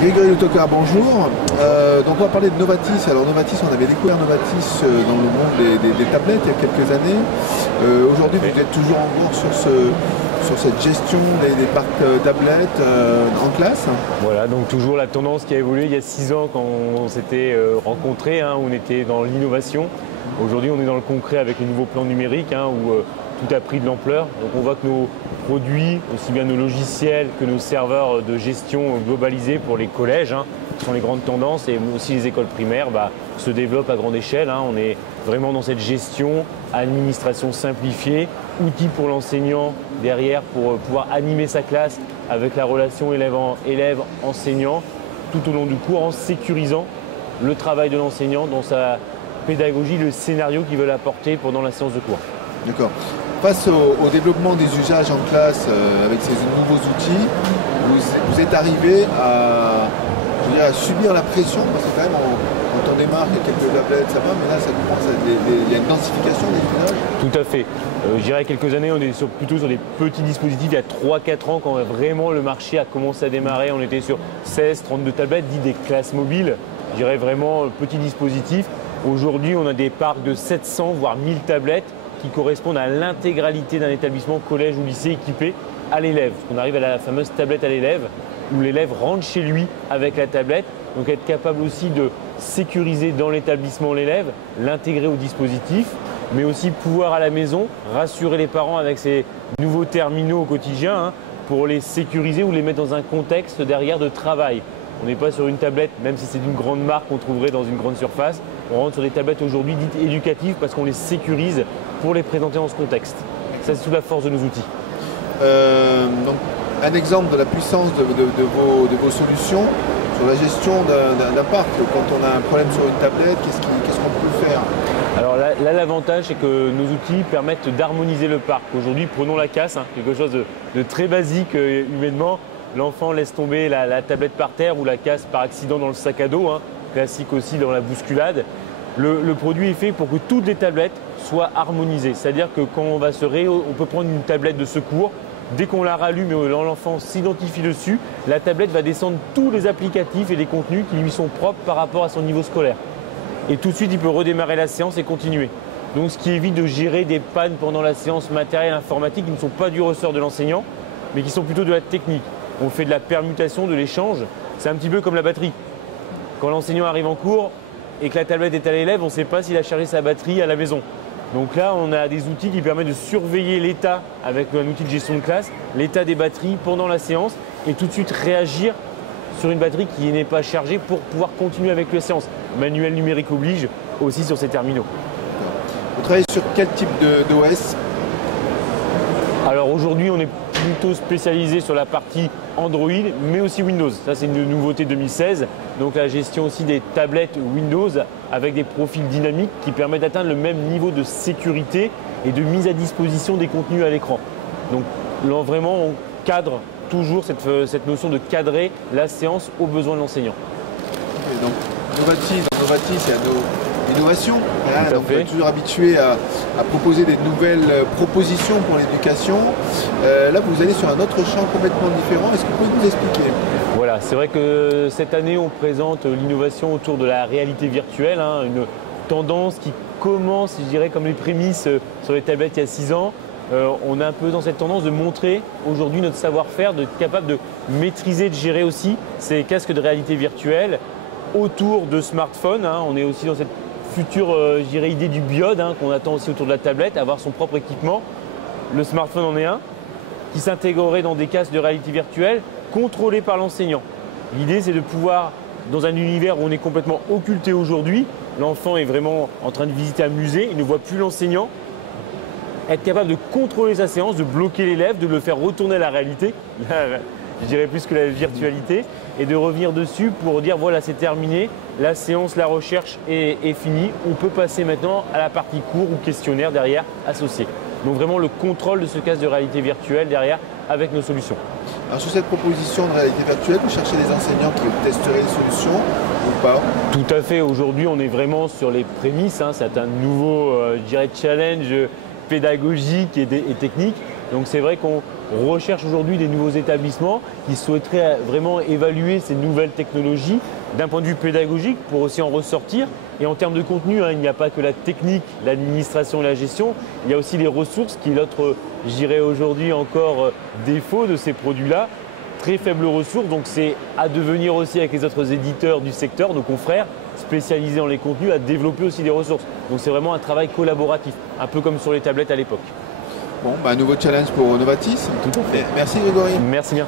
Grégory Letocard, bonjour. Donc on va parler de Novatis. Alors Novatis, on avait découvert Novatis dans le monde des tablettes il y a quelques années. Aujourd'hui, vous êtes toujours encore sur cette gestion des parcs tablettes en classe. Voilà, donc toujours la tendance qui a évolué il y a 6 ans quand on s'était rencontrés, on était dans l'innovation. Aujourd'hui, on est dans le concret avec les nouveaux plans numériques où tout a pris de l'ampleur. Donc on voit que nos produits, aussi bien nos logiciels que nos serveurs de gestion globalisés pour les collèges, qui sont les grandes tendances, et aussi les écoles primaires, se développent à grande échelle. On est vraiment dans cette gestion, administration simplifiée, outils pour l'enseignant derrière pour pouvoir animer sa classe avec la relation élève-enseignant tout au long du cours, en sécurisant le travail de l'enseignant dans sa pédagogie, le scénario qu'il veut apporter pendant la séance de cours. D'accord. Face au développement des usages en classe avec ces nouveaux outils, vous êtes arrivé à subir la pression, parce que quand même quand on démarre, il y a quelques tablettes, ça va, mais là ça commence il y a une densification des usages. Tout à fait. Je dirais quelques années, on est plutôt sur des petits dispositifs. Il y a 3-4 ans, quand vraiment le marché a commencé à démarrer, on était sur 16-32 tablettes, dit des classes mobiles. Je dirais vraiment petits dispositifs. Aujourd'hui, on a des parcs de 700 voire 1000 tablettes qui correspondent à l'intégralité d'un établissement, collège ou lycée équipé à l'élève. On arrive à la fameuse tablette à l'élève, où l'élève rentre chez lui avec la tablette. Donc être capable aussi de sécuriser dans l'établissement l'élève, l'intégrer au dispositif, mais aussi pouvoir à la maison rassurer les parents avec ces nouveaux terminaux au quotidien pour les sécuriser ou les mettre dans un contexte derrière de travail. On n'est pas sur une tablette, même si c'est d'une grande marque qu'on trouverait dans une grande surface. On rentre sur des tablettes aujourd'hui dites éducatives parce qu'on les sécurise pour les présenter dans ce contexte. Ça, c'est toute la force de nos outils. Donc, un exemple de la puissance de vos solutions sur la gestion d'un parc. Quand on a un problème sur une tablette, qu'est-ce qu'on peut faire? Alors là, l'avantage, c'est que nos outils permettent d'harmoniser le parc. Aujourd'hui, prenons la casse, quelque chose de très basique humainement. L'enfant laisse tomber la tablette par terre ou la casse par accident dans le sac à dos, classique aussi dans la bousculade. Le produit est fait pour que toutes les tablettes soient harmonisées. C'est-à-dire que quand on va on peut prendre une tablette de secours, dès qu'on la rallume et l'enfant s'identifie dessus, la tablette va descendre tous les applicatifs et les contenus qui lui sont propres par rapport à son niveau scolaire. Et tout de suite, il peut redémarrer la séance et continuer. Donc ce qui évite de gérer des pannes pendant la séance matérielle informatique qui ne sont pas du ressort de l'enseignant, mais qui sont plutôt de la technique. On fait de la permutation, de l'échange. C'est un petit peu comme la batterie. Quand l'enseignant arrive en cours et que la tablette est à l'élève, on ne sait pas s'il a chargé sa batterie à la maison. Donc là, on a des outils qui permettent de surveiller l'état avec un outil de gestion de classe, l'état des batteries pendant la séance et tout de suite réagir sur une batterie qui n'est pas chargée pour pouvoir continuer avec la séance. Manuel numérique oblige aussi sur ces terminaux. Vous travaillez sur quel type d'OS? Alors aujourd'hui, on est plutôt spécialisé sur la partie Android, mais aussi Windows. Ça, c'est une nouveauté 2016. Donc la gestion aussi des tablettes Windows avec des profils dynamiques qui permettent d'atteindre le même niveau de sécurité et de mise à disposition des contenus à l'écran. Donc là, vraiment, on cadre toujours cette notion de cadrer la séance aux besoins de l'enseignant. Donc Novatis, il y a nos innovations. Donc on est toujours habitué à proposer des nouvelles propositions pour l'éducation. Là, vous allez sur un autre champ complètement différent. Est-ce que vous pouvez nous expliquer? Voilà, c'est vrai que cette année, on présente l'innovation autour de la réalité virtuelle, une tendance qui commence, je dirais, comme les prémices sur les tablettes il y a 6 ans. On est un peu dans cette tendance de montrer aujourd'hui notre savoir-faire, d'être capable de maîtriser, de gérer aussi ces casques de réalité virtuelle autour de smartphones. On est aussi dans cette future idée du biode qu'on attend aussi autour de la tablette, avoir son propre équipement. Le smartphone en est un, qui s'intégrerait dans des casques de réalité virtuelle contrôlés par l'enseignant. L'idée, c'est de pouvoir, dans un univers où on est complètement occulté aujourd'hui, l'enfant est vraiment en train de visiter un musée, il ne voit plus l'enseignant, être capable de contrôler sa séance, de bloquer l'élève, de le faire retourner à la réalité, je dirais plus que la virtualité, et de revenir dessus pour dire voilà, c'est terminé, la séance, la recherche est finie, on peut passer maintenant à la partie cours ou questionnaire derrière associé. Donc vraiment le contrôle de ce casque de réalité virtuelle derrière avec nos solutions. Alors sur cette proposition de réalité virtuelle, vous cherchez des enseignants qui testeraient les solutions ou pas? Tout à fait, aujourd'hui on est vraiment sur les prémices, c'est un nouveau challenge pédagogique et technique. Donc c'est vrai qu'on recherche aujourd'hui des nouveaux établissements qui souhaiteraient vraiment évaluer ces nouvelles technologies d'un point de vue pédagogique pour aussi en ressortir. Et en termes de contenu, il n'y a pas que la technique, l'administration et la gestion, il y a aussi les ressources qui est l'autre, je dirais aujourd'hui encore, défaut de ces produits-là. Très faibles ressources, donc c'est à devenir aussi avec les autres éditeurs du secteur, nos confrères spécialisés dans les contenus, à développer aussi des ressources. Donc c'est vraiment un travail collaboratif, un peu comme sur les tablettes à l'époque. Bon, un nouveau challenge pour Novatis. Tout à fait. Merci Grégory. Merci bien.